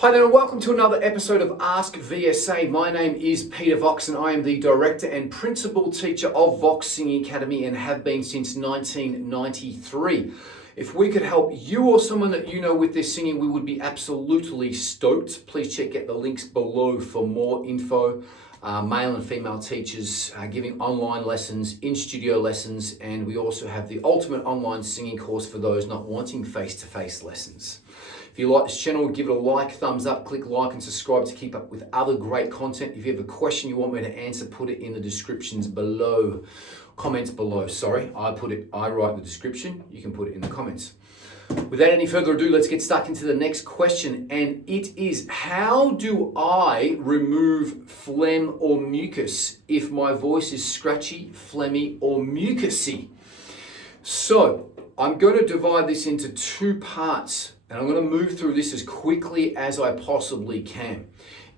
Hi there and welcome to another episode of Ask VSA. My name is Peter Vox and I am the director and principal teacher of Vox Singing Academy and have been since 1993. If we could help you or someone that you know with their singing, we would be absolutely stoked. Please check out the links below for more info. Male and female teachers giving online lessons, in-studio lessons, and we also have the ultimate online singing course for those not wanting face-to-face lessons. If you like this channel, give it a like, thumbs up, click like and subscribe to keep up with other great content. If you have a question you want me to answer, put it in the descriptions below. Comments below, sorry. I write the description, you can put it in the comments. Without any further ado, let's get stuck into the next question, and it is, how do I remove phlegm or mucus if my voice is scratchy, phlegmy, or mucusy? So, I'm going to divide this into two parts, and I'm going to move through this as quickly as I possibly can.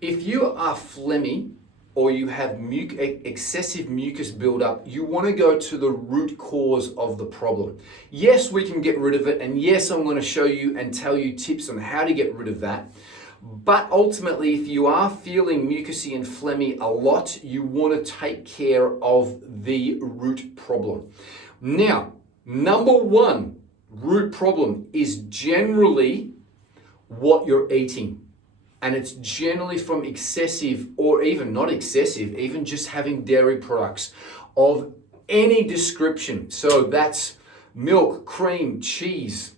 If you are phlegmy, or you have excessive mucus buildup, you want to go to the root cause of the problem. Yes, we can get rid of it, and yes, I'm going to show you and tell you tips on how to get rid of that. But ultimately, if you are feeling mucusy and phlegmy a lot, you want to take care of the root problem. Now, number one root problem is generally what you're eating. And it's generally from excessive, or even not excessive, even just having dairy products of any description. So that's milk, cream, cheese,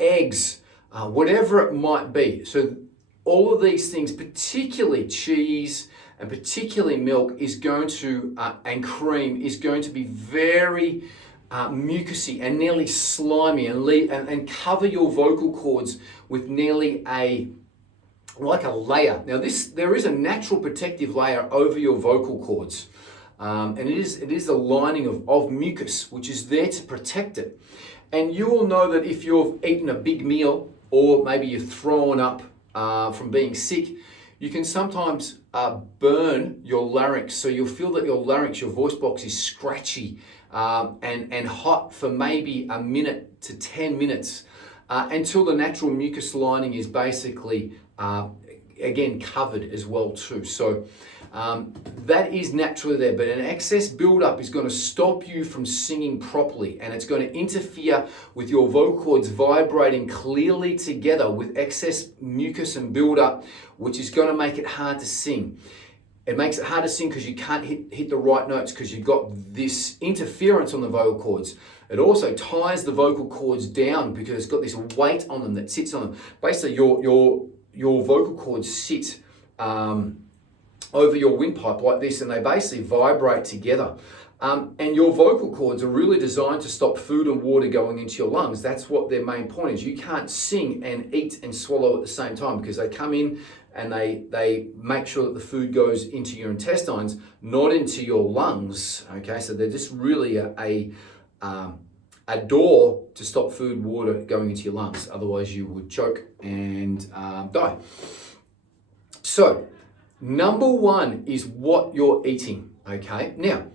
eggs, whatever it might be. So all of these things, particularly cheese and particularly milk, is going to, and cream is going to be very mucusy and nearly slimy and cover your vocal cords with nearly like a layer. Now there is a natural protective layer over your vocal cords, and it is a lining of mucus, which is there to protect it. And you will know that if you've eaten a big meal, or maybe you're thrown up from being sick, you can sometimes burn your larynx. So you'll feel that your larynx, your voice box, is scratchy and hot for maybe a minute to 10 minutes until the natural mucus lining is basically again covered as well too. So that is naturally there, but an excess buildup is going to stop you from singing properly, and it's going to interfere with your vocal cords vibrating clearly together with excess mucus and buildup, which is going to make it hard to sing. It makes it hard to sing because you can't hit the right notes because you've got this interference on the vocal cords. It also ties the vocal cords down because it's got this weight on them that sits on them. Basically, your vocal cords sit over your windpipe like this, and they basically vibrate together. And your vocal cords are really designed to stop food and water going into your lungs. That's what their main point is. You can't sing and eat and swallow at the same time because they come in and they make sure that the food goes into your intestines, not into your lungs. Okay, so they're just really a door to stop food, water going into your lungs. Otherwise, you would choke and die. So, number one is what you're eating. Okay, now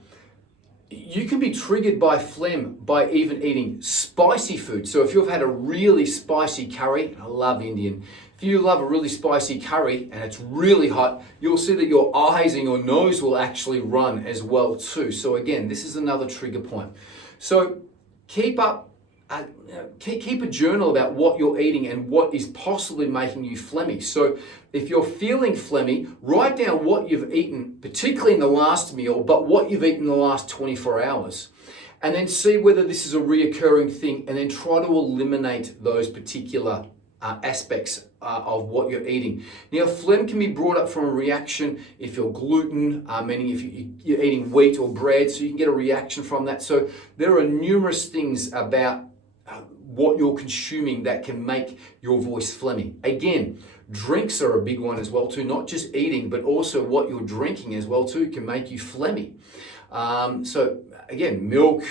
you can be triggered by phlegm by even eating spicy food. So if you've had a really spicy curry, I love Indian. If you love a really spicy curry and it's really hot, you'll see that your eyes and your nose will actually run as well too. So again, this is another trigger point. So keep a journal about what you're eating and what is possibly making you phlegmy. So if you're feeling phlegmy, write down what you've eaten, particularly in the last meal, but what you've eaten in the last 24 hours. And then see whether this is a reoccurring thing, and then try to eliminate those particular aspects of what you're eating. Now, phlegm can be brought up from a reaction if you're gluten, meaning if you're eating wheat or bread, so you can get a reaction from that. So there are numerous things about what you're consuming that can make your voice phlegmy. Again, drinks are a big one as well too, not just eating, but also what you're drinking as well too can make you phlegmy. So again, milk,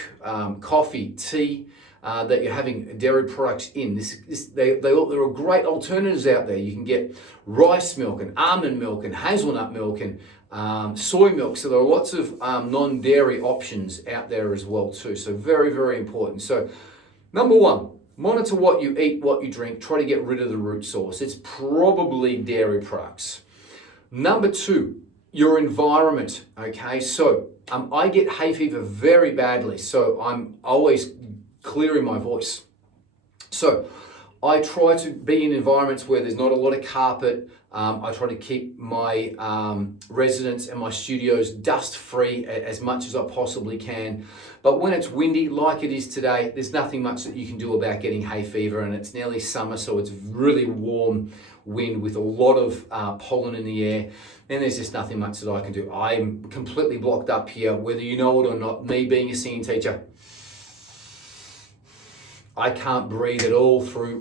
coffee, tea, that you're having dairy products in. There are great alternatives out there. You can get rice milk and almond milk and hazelnut milk and soy milk. So there are lots of non-dairy options out there as well too. So very, very important. So number one, Monitor what you eat, what you drink. Try to get rid of the root source. It's probably dairy products. Number 2, your environment. Okay, so I get hay fever very badly, so I'm always clearing my voice. So I try to be in environments where there's not a lot of carpet. I try to keep my residence and my studios dust free as much as I possibly can. But when it's windy like it is today, there's nothing much that you can do about getting hay fever, and it's nearly summer, so it's really warm wind with a lot of pollen in the air, and there's just nothing much that I can do. I'm completely blocked up here, whether you know it or not. Me being a singing teacher, I can't breathe at all through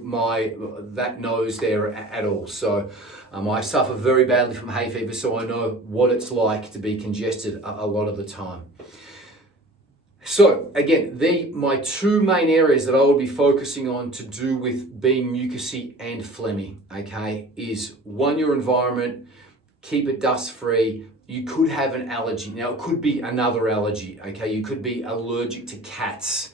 that nose there at all. So I suffer very badly from hay fever, so I know what it's like to be congested a lot of the time. So again, my 2 main areas that I will be focusing on to do with being mucousy and phlegmy, okay, is 1, your environment, keep it dust free. You could have an allergy. Now it could be another allergy, okay? You could be allergic to cats.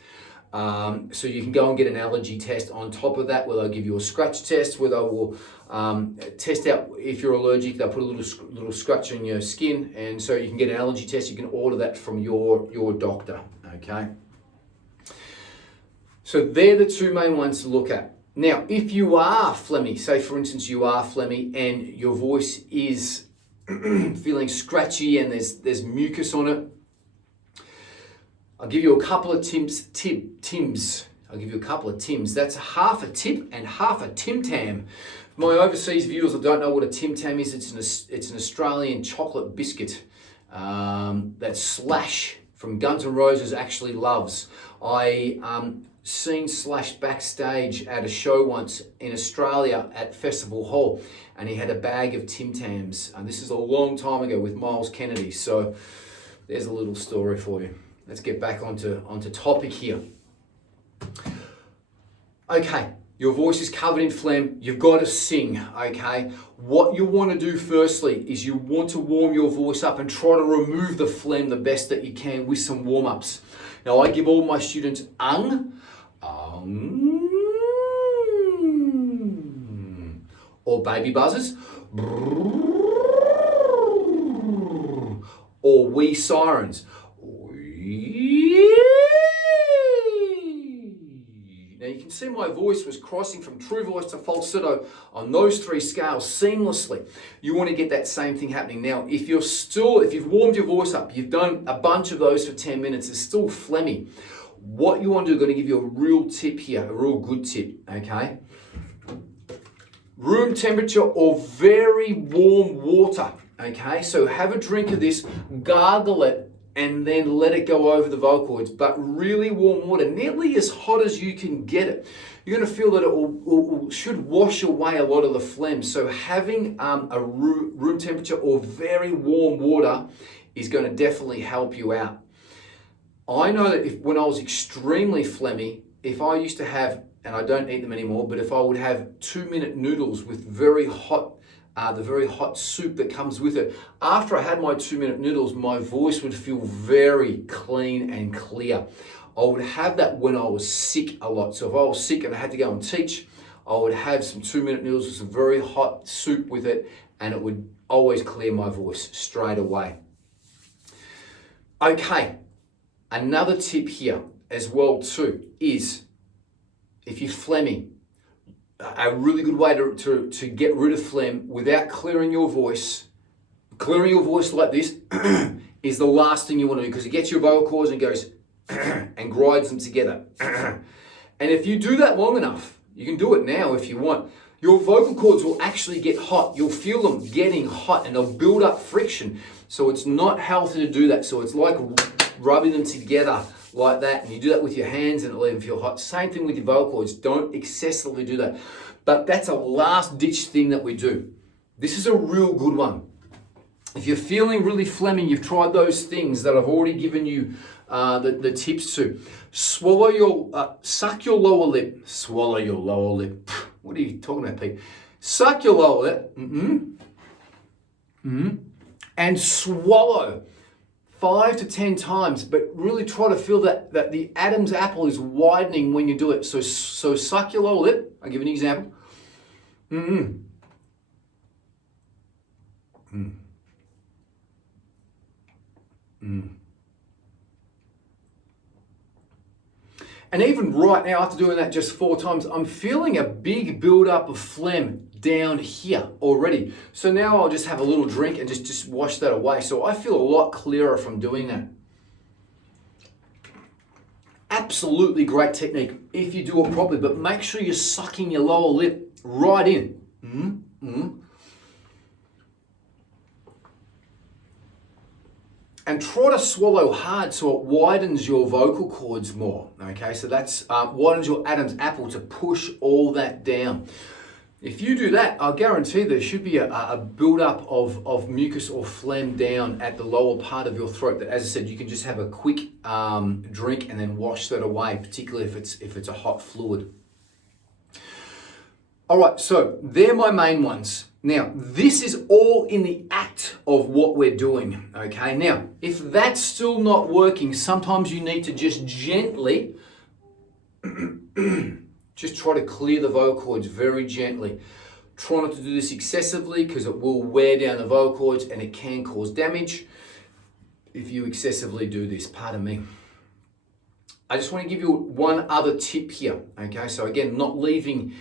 So you can go and get an allergy test on top of that, where they'll give you a scratch test, where they will test out if you're allergic. They'll put a little scratch on your skin, and so you can get an allergy test. You can order that from your doctor, okay? So they're the 2 main ones to look at. Now, if you are phlegmy, say for instance you are phlegmy and your voice is feeling scratchy and there's mucus on it, I'll give you a couple of Tims. I'll give you a couple of Tims. That's half a tip and half a Tim Tam. For my overseas viewers that don't know what a Tim Tam is, it's an Australian chocolate biscuit that Slash from Guns N' Roses actually loves. I seen Slash backstage at a show once in Australia at Festival Hall, and he had a bag of Tim Tams. And this is a long time ago with Miles Kennedy. So there's a little story for you. Let's get back onto topic here. Okay, your voice is covered in phlegm. You've got to sing, okay? What you want to do firstly is you want to warm your voice up and try to remove the phlegm the best that you can with some warm-ups. Now, I give all my students or baby buzzers, or wee sirens. Now you can see my voice was crossing from true voice to falsetto on those 3 scales seamlessly. You want to get that same thing happening. Now, if you've warmed your voice up, you've done a bunch of those for 10 minutes, it's still phlegmy. What you want to do, I'm going to give you a real tip here, a real good tip, okay? Room temperature or very warm water, okay? So have a drink of this, gargle it, and then let it go over the vocal cords, but really warm water, nearly as hot as you can get it. You're going to feel that it should wash away a lot of the phlegm. So having a room temperature or very warm water is going to definitely help you out. I know that when I was extremely phlegmy, if I used to have, and I don't eat them anymore, but if I would have 2-minute noodles with very hot the very hot soup that comes with it. After I had my 2-minute noodles, my voice would feel very clean and clear. I would have that when I was sick a lot. So if I was sick and I had to go and teach, I would have some 2-minute noodles with some very hot soup with it, and it would always clear my voice straight away. Okay, another tip here as well too is, if you're phlegmy, a really good way to get rid of phlegm without clearing your voice like this is the last thing you want to do, because it gets your vocal cords and goes and grinds them together. And if you do that long enough, you can do it now if you want, your vocal cords will actually get hot. You'll feel them getting hot and they'll build up friction. So it's not healthy to do that. So it's like rubbing them together like that, and you do that with your hands and it'll even feel hot. Same thing with your vocal cords. Don't excessively do that. But that's a last ditch thing that we do. This is a real good one. If you're feeling really phlegmy, you've tried those things that I've already given you the tips to. Suck your lower lip. Swallow your lower lip. What are you talking about, Pete? Suck your lower lip. And swallow 5 to 10 times, but really try to feel that the Adam's apple is widening when you do it. So suck your lower lip. I'll give you an example. Mm-mm. Mm. Mm. And even right now, after doing that just 4 times, I'm feeling a big build-up of phlegm down here already. So now I'll just have a little drink and just wash that away. So I feel a lot clearer from doing that. Absolutely great technique if you do it properly, but make sure you're sucking your lower lip right in. And try to swallow hard so it widens your vocal cords more, okay? So that's widens your Adam's apple to push all that down. If you do that, I'll guarantee there should be a build-up of mucus or phlegm down at the lower part of your throat that, as I said, you can just have a quick drink and then wash that away, particularly if it's a hot fluid. All right, so they're my main ones. Now, this is all in the act of what we're doing, okay? Now, if that's still not working, sometimes you need to just gently, just try to clear the vocal cords very gently. Try not to do this excessively because it will wear down the vocal cords and it can cause damage if you excessively do this, pardon me. I just want to give you one other tip here, okay? So again, not leaving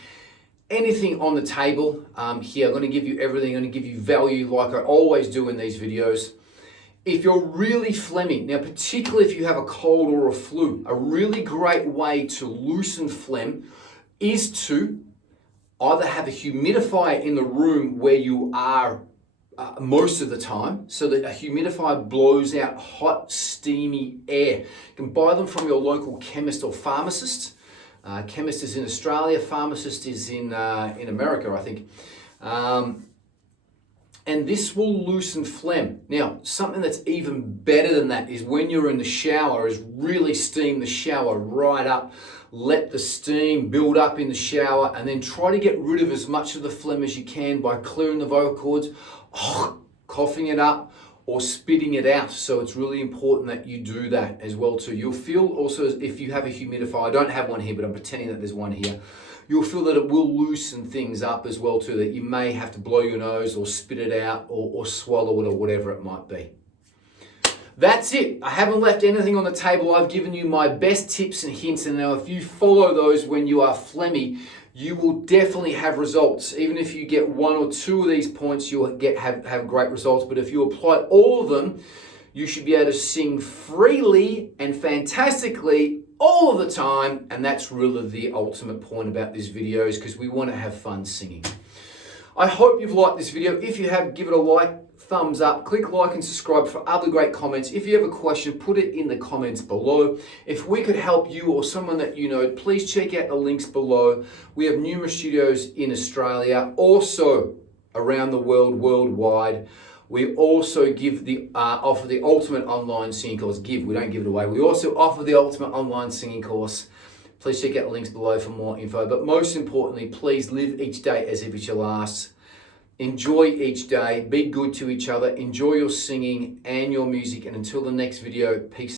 anything on the table here. I'm going to give you everything. I'm going to give you value like I always do in these videos. If you're really phlegmy, now particularly if you have a cold or a flu, a really great way to loosen phlegm is to either have a humidifier in the room where you are most of the time, so that a humidifier blows out hot, steamy air. You can buy them from your local chemist or pharmacist. Chemist is in Australia, pharmacist is in America, I think. And this will loosen phlegm. Now, something that's even better than that is when you're in the shower, is really steam the shower right up. Let the steam build up in the shower and then try to get rid of as much of the phlegm as you can by clearing the vocal cords, coughing it up, or spitting it out. So it's really important that you do that as well too. You'll feel also, if you have a humidifier, I don't have one here, but I'm pretending that there's one here. You'll feel that it will loosen things up as well too, that you may have to blow your nose or spit it out or swallow it or whatever it might be. That's it. I haven't left anything on the table. I've given you my best tips and hints, and now if you follow those when you are phlegmy, you will definitely have results. Even if you get 1 or 2 of these points, you'll have great results. But if you apply all of them, you should be able to sing freely and fantastically all of the time. And that's really the ultimate point about this video, is because we want to have fun singing. I hope you've liked this video. If you have, give it a like, thumbs up, click like and subscribe for other great comments. If you have a question, put it in the comments below. If we could help you or someone that you know, please check out the links below. We have numerous studios in Australia, also around the world, worldwide. We also give offer the ultimate online singing course. We don't give it away. We also offer the ultimate online singing course. Please check out the links below for more info. But most importantly, please live each day as if it's your last. Enjoy each day. Be good to each other. Enjoy your singing and your music. And until the next video, peace.